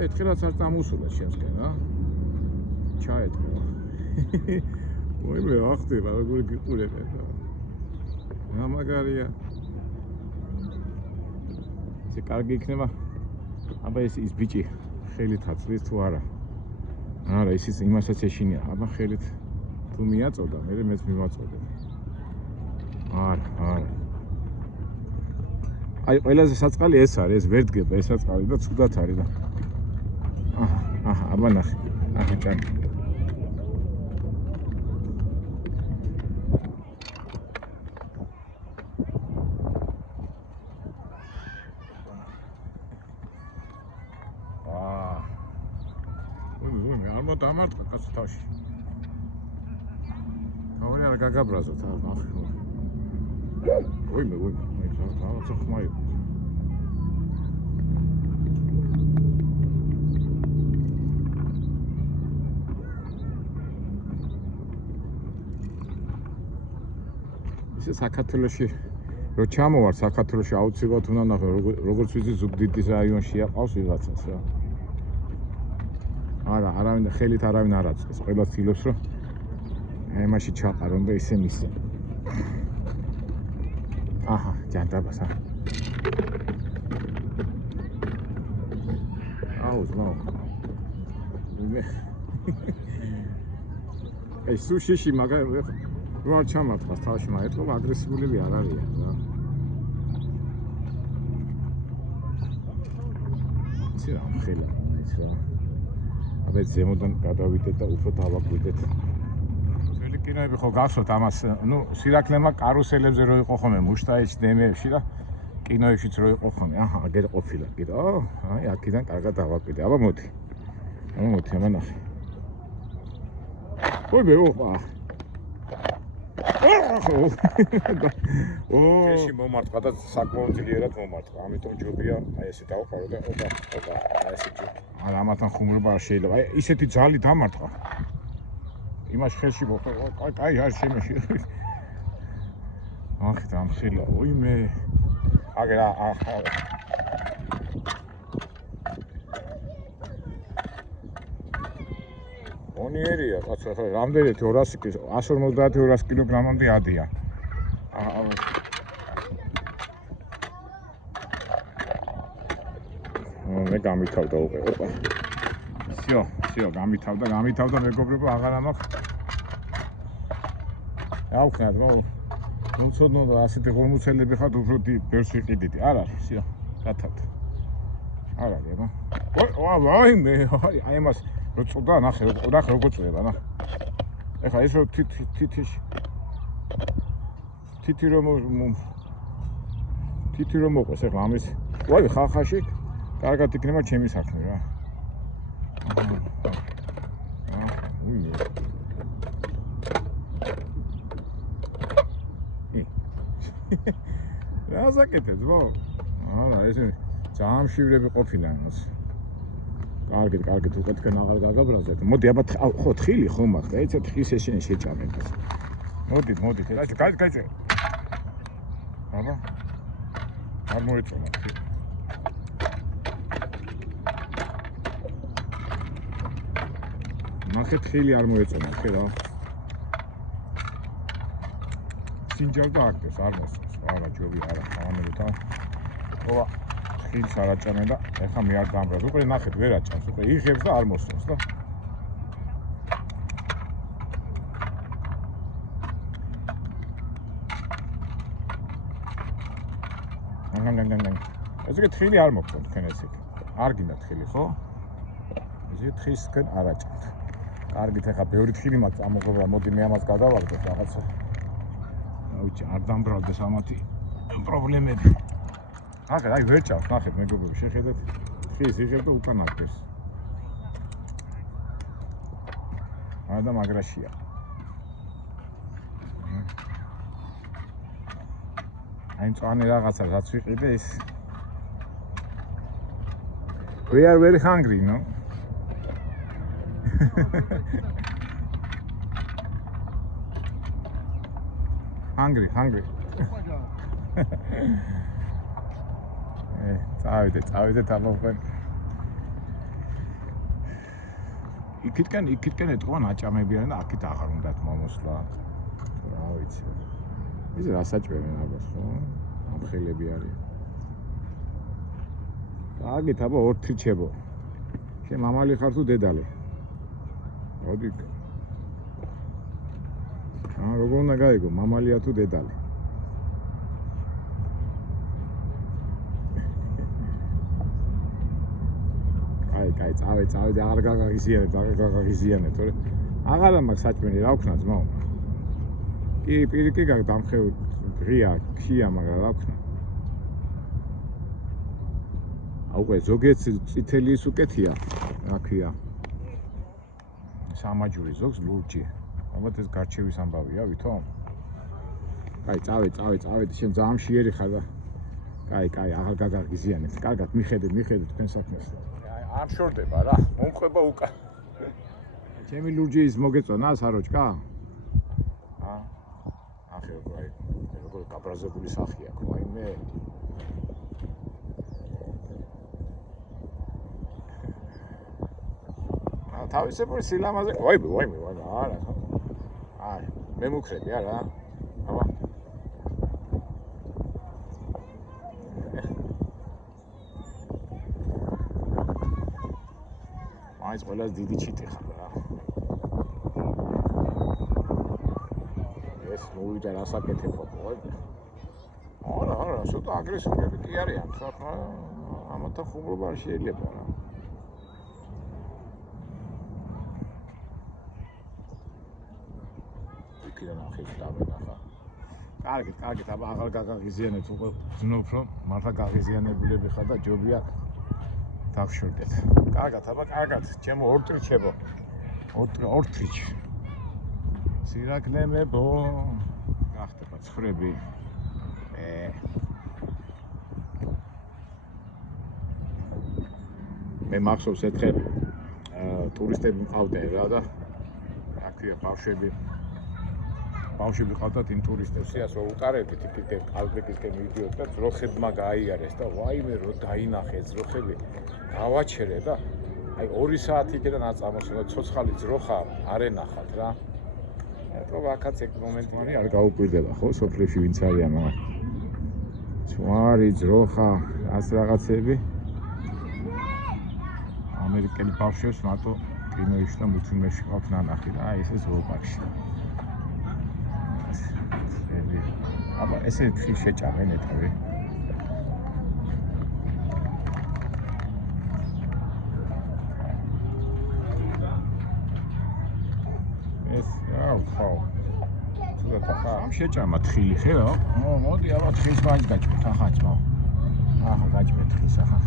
ერთხელაც არ წამოსულა შენსკენ რა ჩაეთქვა მოიმე ახდება როგორ გიყურებენ რა მაგარია ისე კარგი იქნება აბა ის ბიჭი ხელით აწვის თუ არა არა ისიც იმასაც ეშინია აბა ხელით თუ მიაწოდა მე მეც მივაწოდე არა აი ყველაზე საწყალი ეს არის ეს ვერ დგება ეს საწყალი და ცუდად არის და აჰა აბა ნახე აჰა ჭამე დამარტყა კაცო თავში თავი არ გაგაბრაზა თან ნახე ვიმე აი რაღაცა ხმაი ისე საქართველოში რო ჩამოვარ საქართველოში აუცილებლად უნდა ნახე როგორც ვიცი ზუგდიდის რაიონშია ყავს ვიღაცას რა არა არავინ ხელით არავინ არ აწეს ყველა ცდილობს რომ მაშინ ჩაყარონ და ისე მისცენ აჰა ჯანდაბას აუ ზმაო მე აი სუშიში მაგარი რო არ ჩამარტყას თავში მაგრამ აგრესიულები არ არიან რა ისე რა ხელა ის რა აბა ზემოდან გადავიდეთ და უფრო დავაკვირდეთ. ძველი კინოები ხო გახსოვთ ამას, ნუ სირაქლემა კარუსელებზე რო იყო ხოლმე მუშტაეჩ დემებში და კინოებშიც რო იყო ხოლმე. აჰა, აგერ ყოფილა კიდე. აი, აქედან კარგად დავაკვირდე. აბა მოდი. აბა ნახე. ოი ოპა. ეში მომარტყა და საკმაოდ ძლიერად მომარტყა. ამიტომ ჯობია აი ესე დავყარო და ოპა, აი ესე ჯობია. არა ამათან ხუმრობა არ შეიძლება. აი ისეთი ძალი დამარტყა. იმას ხელში მოხდა. აი არ შემეში. ახ დამხილა. ოიმე. აგერაონიერია კაცო ხო რამდენი 200 150-200 კილოგრამამდე ადია. მე გამითავდა უკვე. ოპა. всё, გამითავდა მეგობრებო აღარ ამაქვს. ავხნათ, უცოდნო და ასეთი ხორმუცელები ხართ უფრო ბევრს ვიყიდიდი. არ არის, всё, გათავდა. არ არის, აბა. ვაი მე, აი ამას რო წოდა, ნახე როგორ წდება, ნახე. ეხლა ეს რო თითი რომ მოყოს, ეხლა ამის ვაი ხახაში კარგად იქნება ჩემი საქმე რა. რა ზაკეთებს ბო? არა, ესე ძამშივრები ყოფილან მას. კარგით, უკეთკენ აღარ გაგაბრაზეთ. მოდი, აბა ხო თხილი ხომ აქვს, და ეცეთ თხის ეშენ შეჭამეთ. მოდით, გაიჭე. აბა. არ მოეწონა. ნახე თხილი არ მოეწონა, ხედა. სინჯალ და აკდეს არ მოსწონს. არა, ჯობია, არა, ამერუთა. ოა, თხილს არ აჭამე და ეხლა მე არ დამბრაზ. უკვე ნახეთ, ვერ აჭამს, უკვე იღებს და არ მოსწონს და. ესე იგი თხილი არ მოგწონთ თქვენ ესე იგი. არ გინდა თხილი, ხო? ესე თხის თქვენ არ აჭამთ. კარგით, ახლა ბევრი თხილი მაქვს ამოღება, მოდი მე ამას გადავარდოთ რაღაცა. აუჩი, არ დამბრალდეს ამათი პრობლემები. ახლა აი ვერ ჭამს, ნახეთ მეგობრებო, შეხედეთ. თხის იღებ და უკან აკეთებს. და მაგრაშია. აი მწვანე რაღაცა რაც ვიყიდე ის We are very hungry, no? hungry. წავიდეთ ამოყვენ. იქითკენ ეტყობა ნაჭამები არიან და აქეთ აღარ უნდათ მომოსვლა. რა ვიცი. ის რასაჭმევენ აბას, ხო? ამხელები არიან. აგეთ აბა ორ თრიჩებო. შენ მამალი ხარ თუ დედალი? მოდი. როგორ უნდა გაიგო, მამალია თუ დედალი? კაი, წავედი, აღარ გაგაღიზიანებ, თორე აღარა მაქვს საჭმელი, რა ვქნა ძმაო? კი, პირიქი გაგდამხევი, ღია, ქია, მაგრამ რა ვქნა? აუყე, ზოგიერთ წითელი ის უკეთია, რა ქვია? სამაჯური ზოგს ლურჯი. ალბათ ეს გარჩევის ამბავია, ვითომ? კაი, წავედი, შენ ძალიან მშიერი ხარ და კაი, აღარ გაგაღიზიანებ. კარგად, მიხედეთ თქვენ საქმეს. არ შორდება რა, მომყვება უკან. ჩემი ლურჯი ის მოგეწონა საროჭკა? ახე როგორ გაბრაზებული სახი აქვს, ვაიმე. თავისებური სილამაზე, ვაიმე, არა. აი, მე მუქრები არა. აბა. მაინც ყველას დიდი ჩიტი ხარ რა. ეს მოვიდა რასაკეთებო, ვაიმე. არა, ცოტა აგრესიულები კი არიან, ხა ამათა ხუმრობა არ შეიძლება რა. იქიდან ახეთ დავენახა. კარგით, აბა აღარ გაგაღიზიანეთ, უკვე ვზნობ რომ მართლა გაღიზიანებულები ხარ და ჯობია დავშორდეთ. კარგად, ჩემო ორ ტრიჩებო. ორ ტრიჩ. სირაკნემებო. გახდება ცხრები. მე მახსოვს ერთხელ ტურისტები მყავდნენ რა და რა ქვია ბავშვები ყავდათ იმ ტურისტებს, იას რო უკარებდით იქიდან კალბეკისკენ მივიდიოთ და ძროხებმა გააიარეს და ვაიმე რო დაინახე ძროხები გავაჩერე და აი 2 საათი იქიდან აწამოსა და ცოცხალი ძროხა არ ენახათ რა. ეტყობა აქაც ეგ მომენტი არ გაუკვირდება ხო სოფლებში ვინც არიან მაგრამ ძვარი ძროხა ას რაღაცები ამერიკელი ბავშვებს მარტო კინოებში და მულტფილმებში ყავთ ნანახი და აი ესე ზოოპარკში. აბა ესე თხი შეჭამენ ეტყვი. ეს აუ. ცოტა ხა ამ შეჭამა თხილი ხეო? მოდი აბა თხის მაინც გაჭმეთ ახლა ძმაო. ახლა გაჭმეთ თხის ახლა.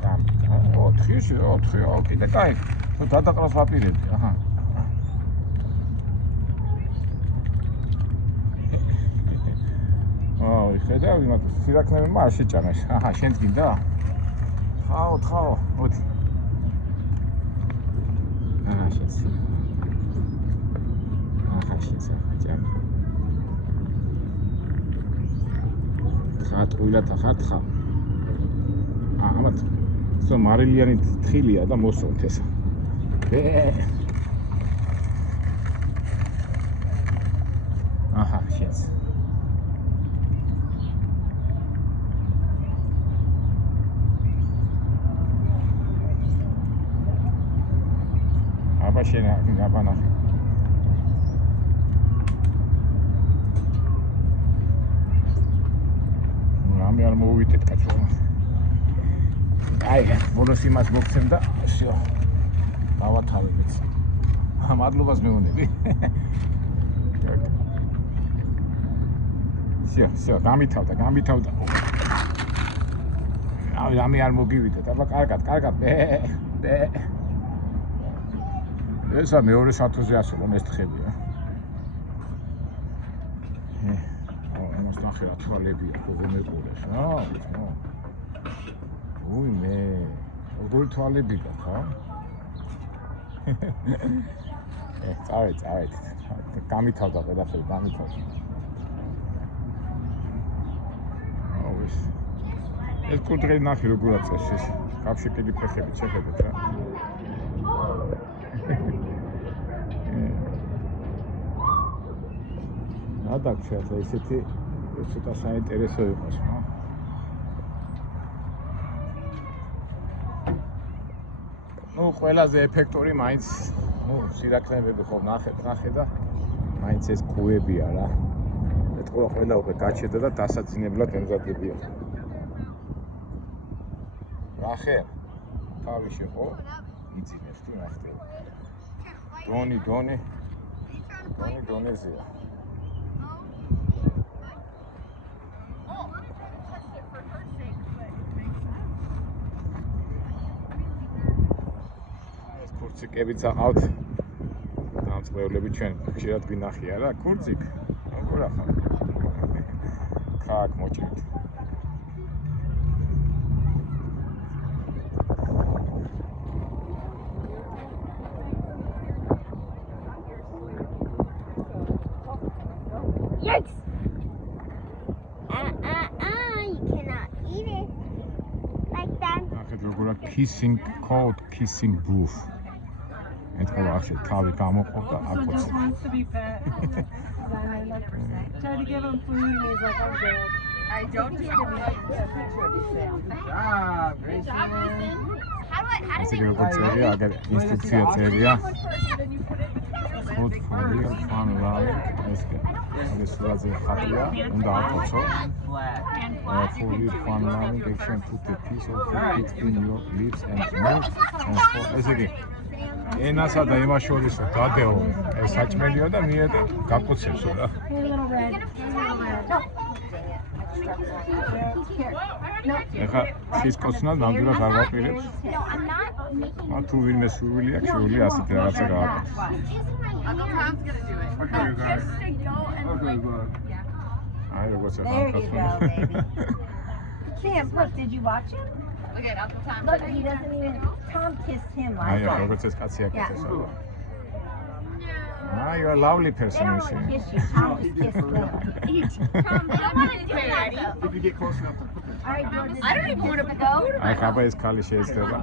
წამ. თხიში, კიდე კაი. თუ დადაყრას ვაპირებდი, აჰა. ხედავ იმათ სირაკნებმა არ შეჭამეს. აჰა, შენც გინდა? ხაო, მოდი. აჰა, შენც. ჯამი. ხატყვილად ახართ ხა. ამათ სო მარილიანი თხილია და მოსვენთ ესა. აჰა, შენც. აბა შენ გაბანახე. რამე არ მოვიტეთ კაცო. აი, ბოლოს იმას მოგცემ და всё. დავათავებით. მადლობას მეუბნები. всё, გამითავდა. აი, რამე არ მოგივიდეთ. აბა, კარგად. ბე. ესა მეორე სათოზე ასულო მესთხებია. ამას ნახე რა თვალებია, როგორ მეყურეს, რა? უიმე, როგორ თვალები გაქვს, ხა? წავედ. გამითავდა ყველაფერი, გამითავდა. აუის. ეს კუდრელი ნახე როგორ აწეს ეს. კავშირკიდი ფეხებით შეხედეთ რა. ადაგშა ესეთი ცოტა საინტერესო იყოს, ხო? ყველაზე ეფექტური მაინც, სირაქლემები ხო ნახეთ და მაინც ეს კუებია რა. ეთქვა ყველა უკვე გაჩერდა და დასაძინებლად ემზადებია. ნახე, თავი შეყო, იწინებს თუ ნახე. დონეზეა. კურციკებიც აყავთ დამწყევლები ჩვენ ხშირად გვინახია რა კურციკ როგორ ახალ ქაკ მოჭრით Yikes! You cannot eat it like that. ახეთ როგორ kissing called kissing booth ეთქვა ახლა თავი გამოყო და Also just wants to be fed. Try to give him food and he's like, I'm good. I don't just give me a picture of this thing. Good job, Grayson. How do ასე they როგორ წერია აგერ ინსტრუქცია წერია food for real fun loving ეს სურათზე ხატია უნდა აკოცო for real fun loving action put a piece of food between your lips and mouth ესე იგი ენასა და იმას შორისო დადეო ეს საჭმელია და მიედე გაკოცებსო რა ეხა ის კოცნას ნამდვილად არ ვაპირებს მაგრამ თუ ვინმე სურვილი აქვს შეუძლია ასეთ რაღაცა გააკეთოს აი როგორც There you go, baby. Cam, look, did you watch him? Look at Uncle Tom. Look, he doesn't even. Tom kissed him აი like that. როგორც ეს კაცი აკეთებს Yeah. you are a lovely They person don't you want to see kiss you. Tom just kissed them. Tom, they don't want to do that though. If you get close enough to put this. All right, Jordan. I don't even want to go. აი ხაბა ეს ქალი შეეცდება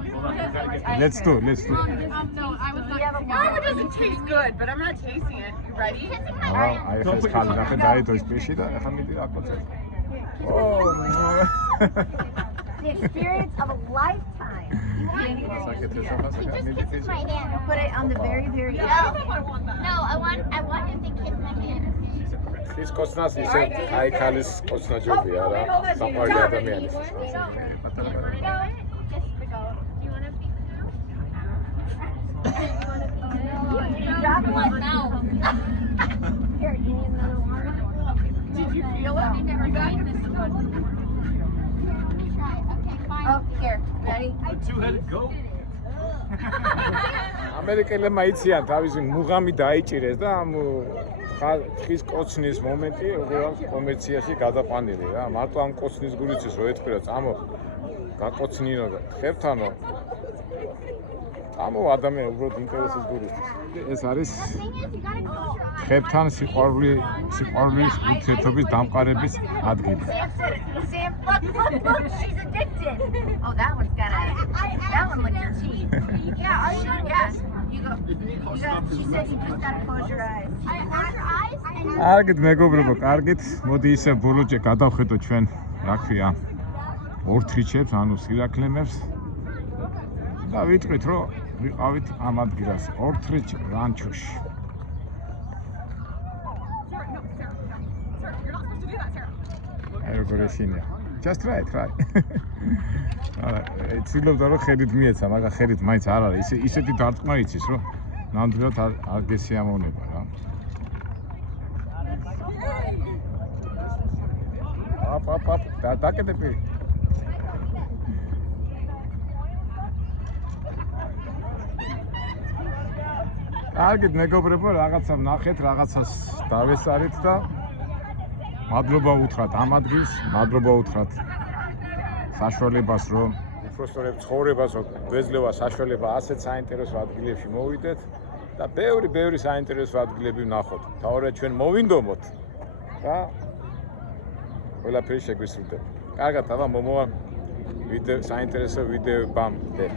let's do No, I was You have a Mama doesn't taste good, but I'm not tasting it. You ready? აი ხა ეს ქალი ნახე დაიდო ის პირში და ეხლა მიდი აკოცებ The experience of a lifetime. საკეთესო ხასა He just მიდი kisses my hand. Put it on the very, very No, I want him to kiss my hand. ის კოცნას ისე აი ქალის კოცნა ჯობია რა საყვარელი ადამიანის Go in, kiss the goat. Do you want to feed the goat? Drop one. No. Here, you need another one? Did you feel it? I've never seen this one. Try it. Okay, fine. Oh, here. Ready? Two-headed goat. ამერიკელებმა იციან თავისი მუღამი დაიჭირეს და ამ თხის კოცნის მომენტი როგორც კომერციაში გადაყვანილი რა მარტო ამ კოცნის გულიცის რო ეთქვი რა წამო გაკოცნინო და ხებთანო წამო ადამიანი უბრალოდ ინტერესის გულისთვის ეს არის ხებთან სიყვარულის ურთიერთობის დამყარების ადგილი Sam, look, she's addicted. Oh, that one's got that one looks cheap. Yeah, are you? Yeah. You go. She said you just gotta close your eyes. Close your eyes and კარგით მეგობრებო, კარგით. მოდი ისე ბოლოჯე გადავხედო ჩვენ, რა ქვია, ორთრიჩებს, ანუ სირაქლემებს. და ვიტყვით, რომ ვიყავით ამ ადგილას, ორთრიჩ რანჩოში. აი როგორ ეშინია. Just try it. არა, ცდილობდა რომ ხედით მიეცა, მაგრამ ხედით მაინც არ არის. ისეთი დარტყმა იცის, რომ ნამდვილად არ გესიამოვნება რა. აპ, დაკეტები. კარგით, მეგობრებო, რაღაცა ვნახეთ, რაღაცას დავესწარით და მადლობა უთხრათ ამ ადგილს, მადლობა უთხრათ საშუალებას, რომ უпростоრებ ცხოვრებას, გვეძლევა საშუალება ასეთ საინტერესო ადგილებში მოვიდეთ და ბევრი საინტერესო ადგილები ვნახოთ. თავარია ჩვენ მოვინდომოთ და ყველაფერი შეგვისრულდება. კარგად, აბა მომავალ ვიდეო საინტერესო ვიდეობამდე.